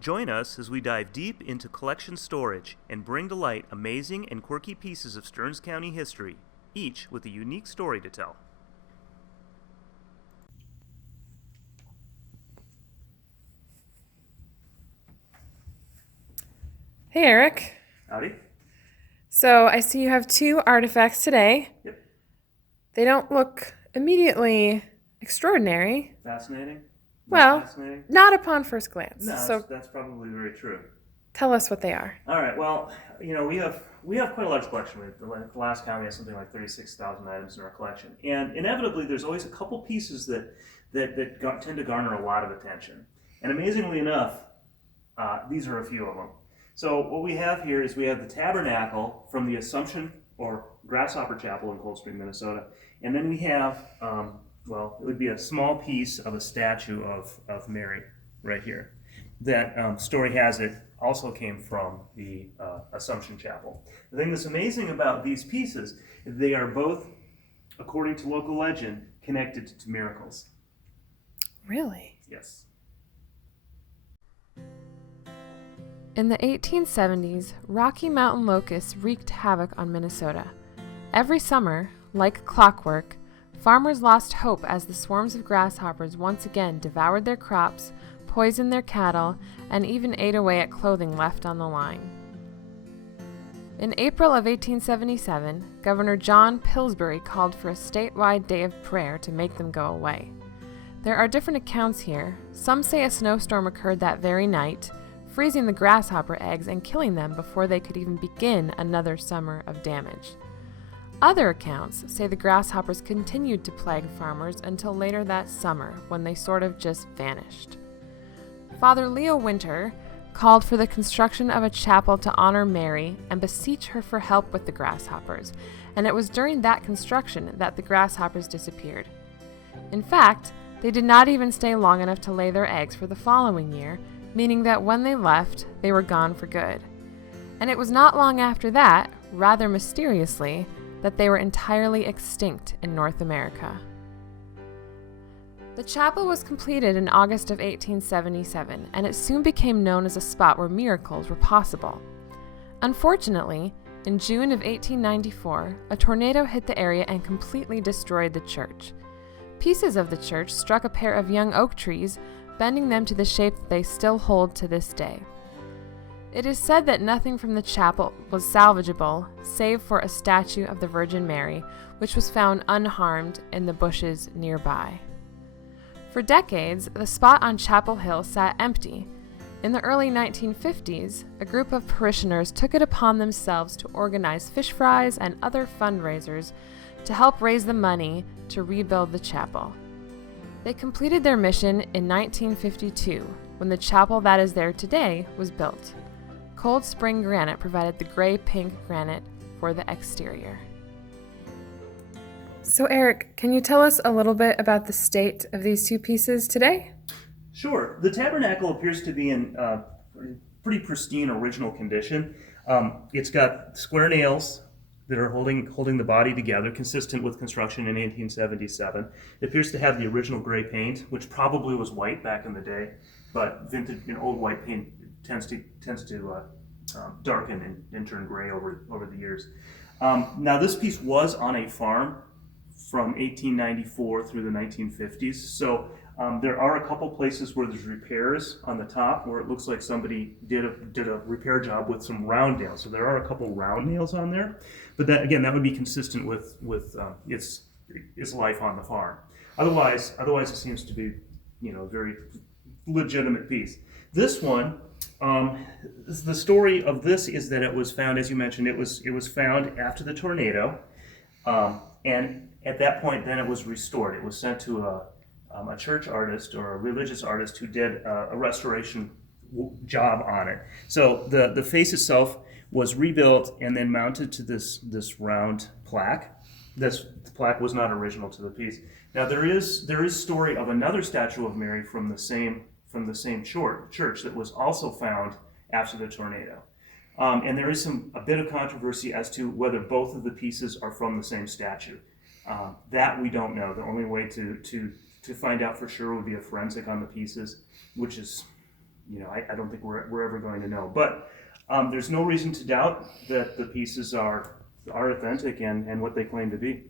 Join us as we dive deep into collection storage and bring to light amazing and quirky pieces of Stearns County history, each with a unique story to tell. Hey, Eric. Howdy. So I see you have two artifacts today. Yep. They don't look immediately extraordinary. Fascinating? Well, fascinating? not upon first glance. No, So that's probably very true. tell us what they are. All right. Well, we have quite a large collection. The last count, we have something like 36,000 items in our collection, and inevitably, there's always a couple pieces that tend to garner a lot of attention. And amazingly enough, these are a few of them. So what we have here is we have the tabernacle from the Assumption or Grasshopper Chapel in Cold Spring, Minnesota, and then we have it would be a small piece of a statue of Mary right here. That story has it also came from the Assumption Chapel. The thing that's amazing about these pieces, they are both, according to local legend, connected to miracles. Really? Yes. In the 1870s, Rocky Mountain locusts wreaked havoc on Minnesota. Every summer, like clockwork, farmers lost hope as the swarms of grasshoppers once again devoured their crops, poisoned their cattle, and even ate away at clothing left on the line. In April of 1877, Governor John Pillsbury called for a statewide day of prayer to make them go away. There are different accounts here. Some say a snowstorm occurred that very night, freezing the grasshopper eggs and killing them before they could even begin another summer of damage. Other accounts say the grasshoppers continued to plague farmers until later that summer, when they sort of just vanished. Father Leo Winter called for the construction of a chapel to honor Mary and beseech her for help with the grasshoppers, and it was during that construction that the grasshoppers disappeared. In fact, they did not even stay long enough to lay their eggs for the following year, meaning that when they left, they were gone for good. And it was not long after that, rather mysteriously, that they were entirely extinct in North America. The chapel was completed in August of 1877, and it soon became known as a spot where miracles were possible. Unfortunately, in June of 1894, a tornado hit the area and completely destroyed the church. Pieces of the church struck a pair of young oak trees, bending them to the shape that they still hold to this day. It is said that nothing from the chapel was salvageable, save for a statue of the Virgin Mary, which was found unharmed in the bushes nearby. For decades, the spot on Chapel Hill sat empty. In the early 1950s, a group of parishioners took it upon themselves to organize fish fries and other fundraisers to help raise the money to rebuild the chapel. They completed their mission in 1952, when the chapel that is there today was built. Cold Spring granite provided the gray-pink granite for the exterior. So Eric, can you tell us a little bit about the state of these two pieces today? Sure. The tabernacle appears to be in pretty pristine original condition. It's got square nails that are holding the body together, consistent with construction in 1877. It appears to have the original gray paint, which probably was white back in the day, but vintage, old white paint tends to darken and turn gray over the years. Now, this piece was on a farm from 1894 through the 1950s, so there are a couple places where there's repairs on the top where it looks like somebody did a repair job with some round nails. So there are a couple round nails on there, but that would be consistent with its life on the farm. Otherwise it seems to be a very legitimate piece. This one, the story of this is that it was found, as you mentioned, it was found after the tornado, and at that point then it was restored. It was sent to a church artist or a religious artist who did a restoration job on it. So the face itself was rebuilt and then mounted to this round plaque. This plaque was not original to the piece. Now there is story of another statue of Mary from the same church that was also found after the tornado. And there is a bit of controversy as to whether both of the pieces are from the same statue. That we don't know. The only way to find out for sure would be a forensic on the pieces, which is I don't think we're ever going to know. But there's no reason to doubt that the pieces are authentic and what they claim to be.